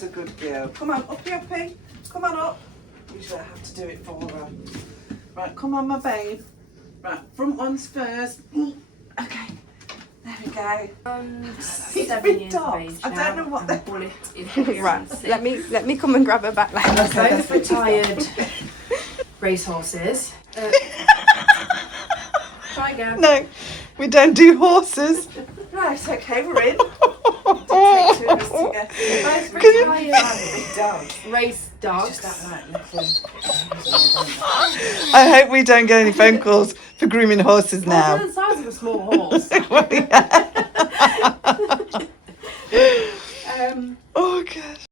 there's a good girl. Come on, uppy, uppy. Come on up. Usually I have to do it for her. Right, come on, my babe. Right, front ones first. Okay, there we go. 7 years of age I don't know what they're... Bullet is probably Right, around 6. let me come and grab her back later. They're both retired racehorses. Try again. No, we don't do horses. Right, okay, we're in. Take 2 of us to get in. Both retired Big dogs. race dogs. Just that like little... I hope we don't get any phone calls for grooming horses Well, now. they're the size of a small horse. Oh gosh.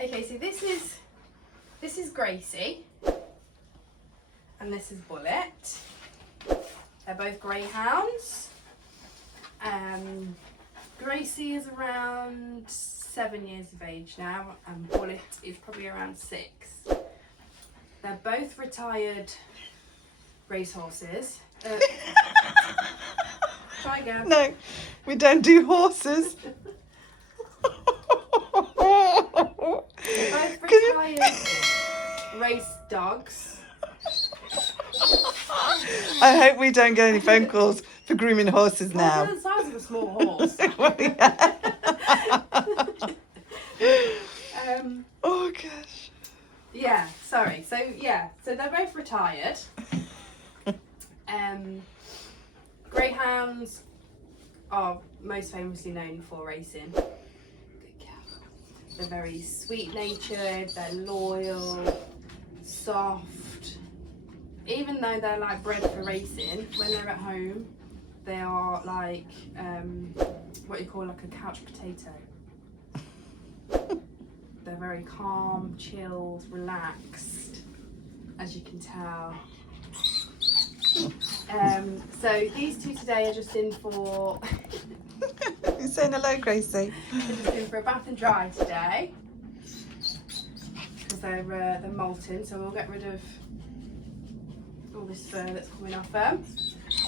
Okay, so this is Gracie, and this is Bullet. They're both greyhounds. Gracie is around 7 years of age now, and Bullet is probably around 6. They're both retired racehorses. Try again. No, we don't do horses. They're both retired race dogs. I hope we don't get any phone calls for grooming horses Well, now. they're the size of a small horse. Oh gosh. Yeah, sorry. So they're both retired. Greyhounds are most famously known for racing. Good girl. They're very sweet-natured. They're loyal, soft. Even though they're like bred for racing, when they're at home, they are like what you call like a couch potato. They're very calm, chilled, relaxed, as you can tell. So these two today are just in for You're saying hello, Gracie. they're just in for a bath and dry today because they're molten. So we'll get rid of all this fur that's coming off them.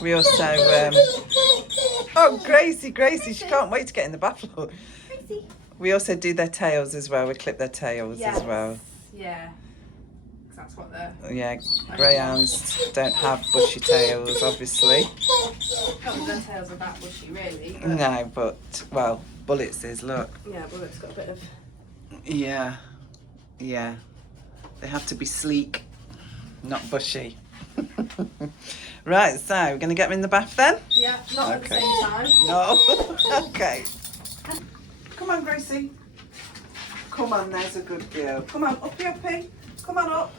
We also oh Gracie, she can't wait to get in the bath. Gracie. We also do their tails as well. We clip their tails as well. Yeah. 'Cause that's what they're. Yeah, greyhounds don't have bushy tails, obviously. Not that their tails are that bushy, really. But No, but well, Bullet's is, look. yeah, well, it's got a bit of. Yeah, yeah. They have to be sleek, not bushy. Right, so we're going to get them in the bath then? Yeah, not at the Okay. same time. No. Okay. Come on, Gracie. Come on, there's a good girl. Come on, uppy, uppy. Come on up.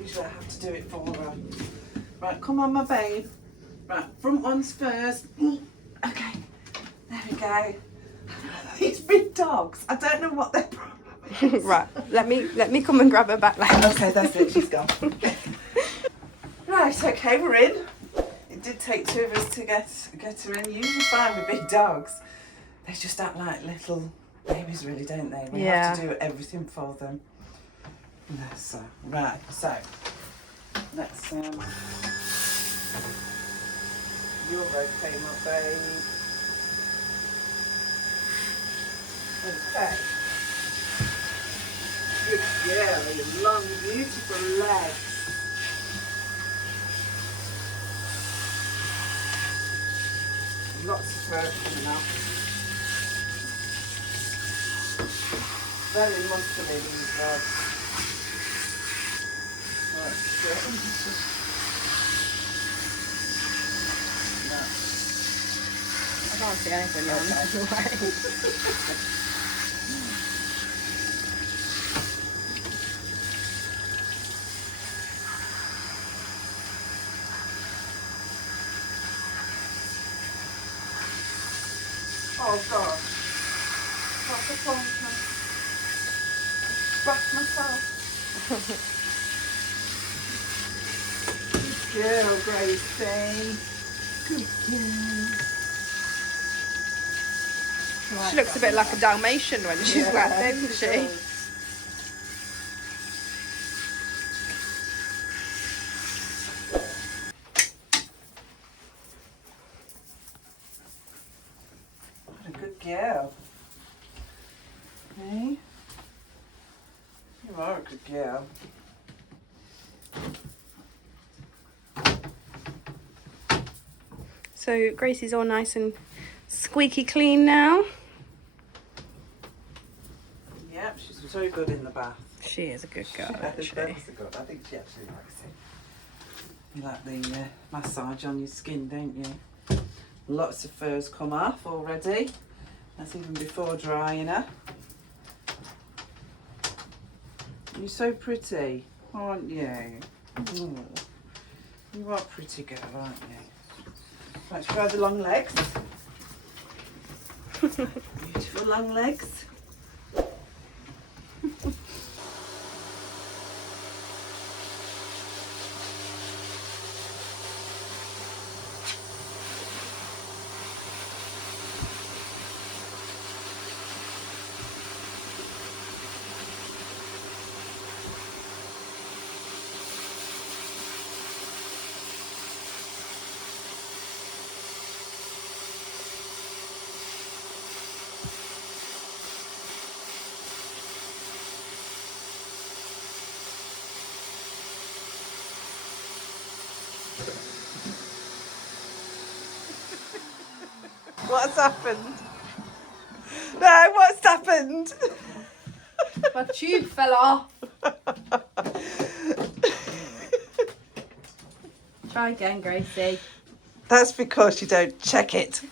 Usually I have to do it for her. Right, come on, my babe. Right, front ones first. Okay, there we go. These big dogs, I don't know what their problem is. Right, let me come and grab her back later. Okay, that's it, she's gone. Right, okay, we're in. It did take 2 of us to get her in. Usually fine with big dogs. They just act like little babies, really, don't they? We have to do everything for them. No, so, right, so, let's, you're okay, my babe. Okay. Good girl, your long, beautiful legs. Lots of fur coming up. Very muscly, these dogs. That's good. No. I can't see anything on. Oh God. What's the point? Scratch myself. Good girl, Gracie. Good girl. She looks a bit like a Dalmatian when she's wet, doesn't she? What a good girl. Hey? You are a good girl. So Gracie's all nice and squeaky clean now. Yep, she's so good in the bath. She is a good girl, That's actually. good. I think she actually likes it. You like the massage on your skin, don't you? Lots of furs come off already. That's even before drying her. You're so pretty, aren't you? Oh, you are a pretty girl, aren't you? Let's try the long legs. Beautiful long legs. What's happened? No, what's happened? My tube fell off. Try again, Gracie. That's because you don't check it.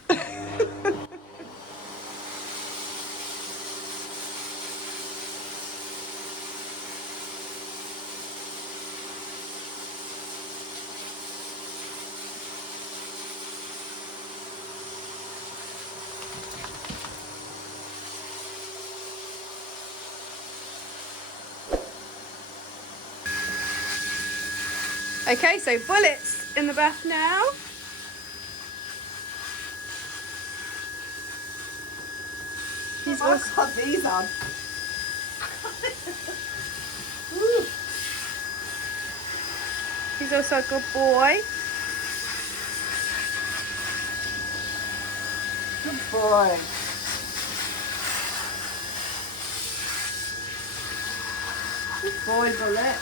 Okay, so Bullet's in the bath now. He's also, got these on. he's also a good boy. Good boy. Good boy, Bullet.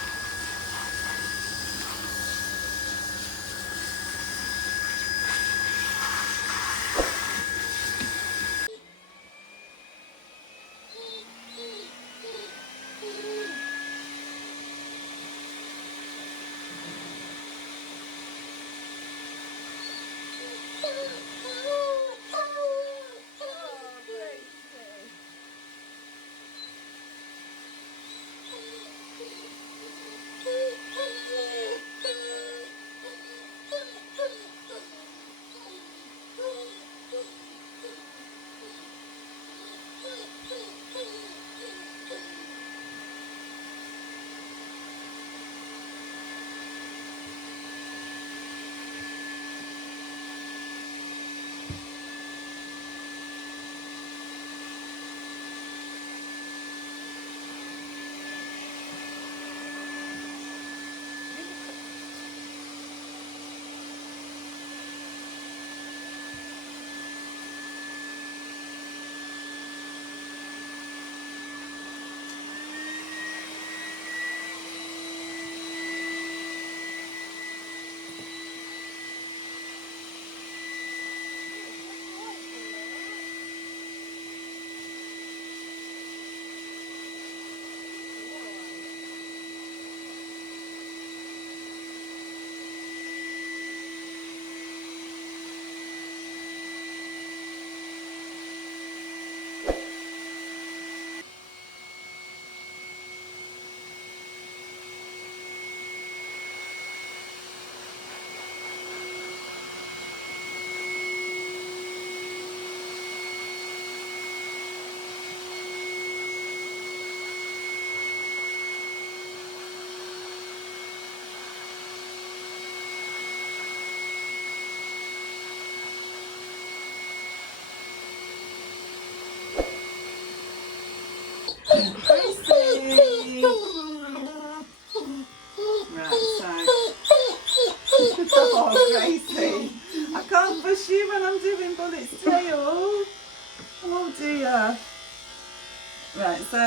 Right, so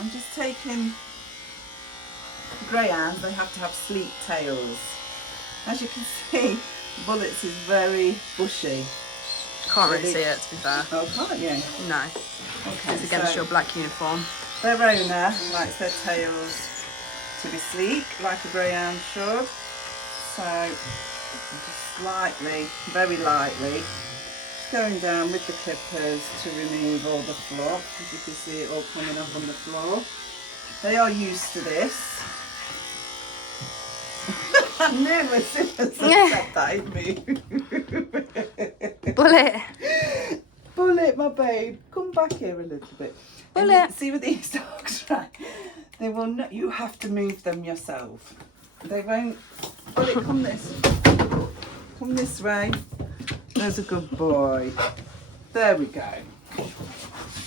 I'm just taking greyhounds. They have to have sleek tails. As you can see, Bullet's is very bushy. Can't really see it, to be fair. Oh, can't you? No. Okay, It's against so your black uniform. their owner likes their tails to be sleek, like a greyhound should. So I'm just slightly, very lightly, just going down with the clippers to remove all the fluff. As you can see it all coming up on the floor. They are used to this. I knew as soon as I said that it'd move. Bullet. Bullet, my babe, come back here a little bit. Bullet. And see with these dogs, right? They will not. You have to move them yourself. They won't. Bullet, come this. Come this way. There's a good boy. There we go.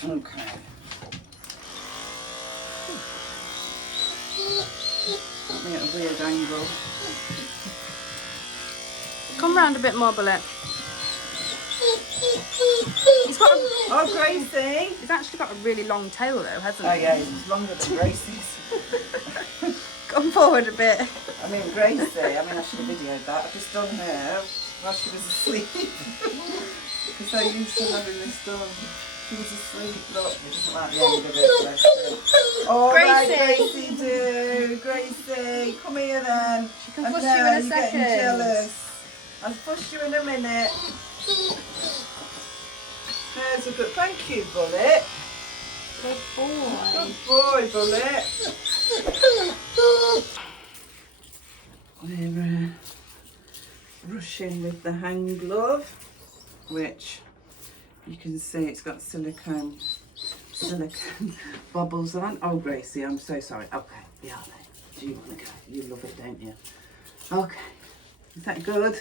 Okay. Got me at a weird angle. Come round a bit more, Bullet. He's got a, Oh, Gracie. he's actually got a really long tail though, hasn't Oh he? yeah, he's longer than Gracie's. Come forward a bit. I mean, Gracie, I should have videoed that. I've just done her while she was asleep. Because they're used to having this done. She was asleep, look, it doesn't like the end of it, bless her. Oh, right, Gracie. Gracie, do. Gracie, come here then. She can I push know, you in a you're getting second. jealous. I'll push you in a minute. There's a good, thank you, Bullet. Good boy. Good boy, Bullet. We're brushing with the hand glove, which you can see it's got silicone bubbles on. Oh, Gracie, I'm so sorry. Okay, yeah, do you want to go? You love it, don't you? Okay, is that good?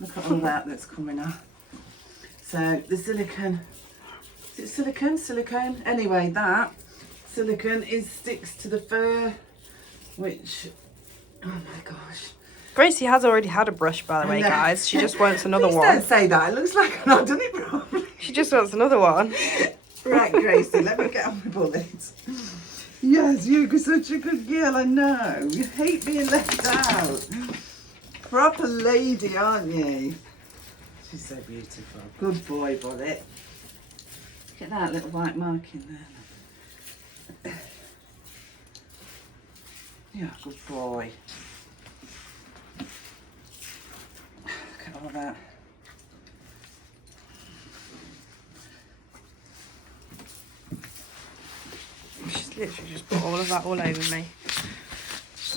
Look at all that's coming off. So the silicone, is it silicone? Silicone? Anyway, that silicone sticks to the fur, which, oh my gosh. Gracie has already had a brush, by the way, I know. guys. She just wants another Please one. don't say that. It looks like I've not done it properly. She just wants another one. Right, Gracie, let me get on my bullets. Yes, you're such a good girl, I know. You hate being left out. Proper lady, aren't you? She's so beautiful. Good boy, Bullet. Look at that little white mark in there. Yeah, good boy. Look at all that. She's literally just put all of that all over me.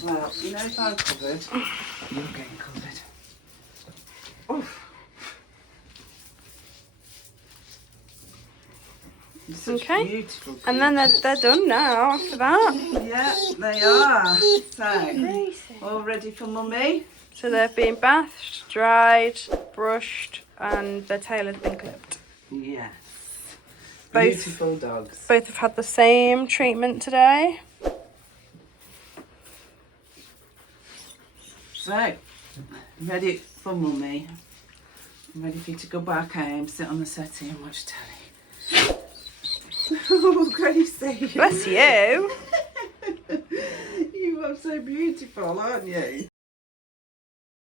Well, you know if I'm covered, you're getting covered. Oof. You're such Okay. beautiful And then they're done now after that. Yeah, they are. So, all ready for mummy? So they've been bathed, dried, brushed, and their tail has been clipped. Yes. Both- Beautiful dogs. Both have had the same treatment today. So, ready for mummy. I'm ready for you to go back home, sit on the settee and watch telly. Oh, Gracie. Bless you. You are so beautiful, aren't you?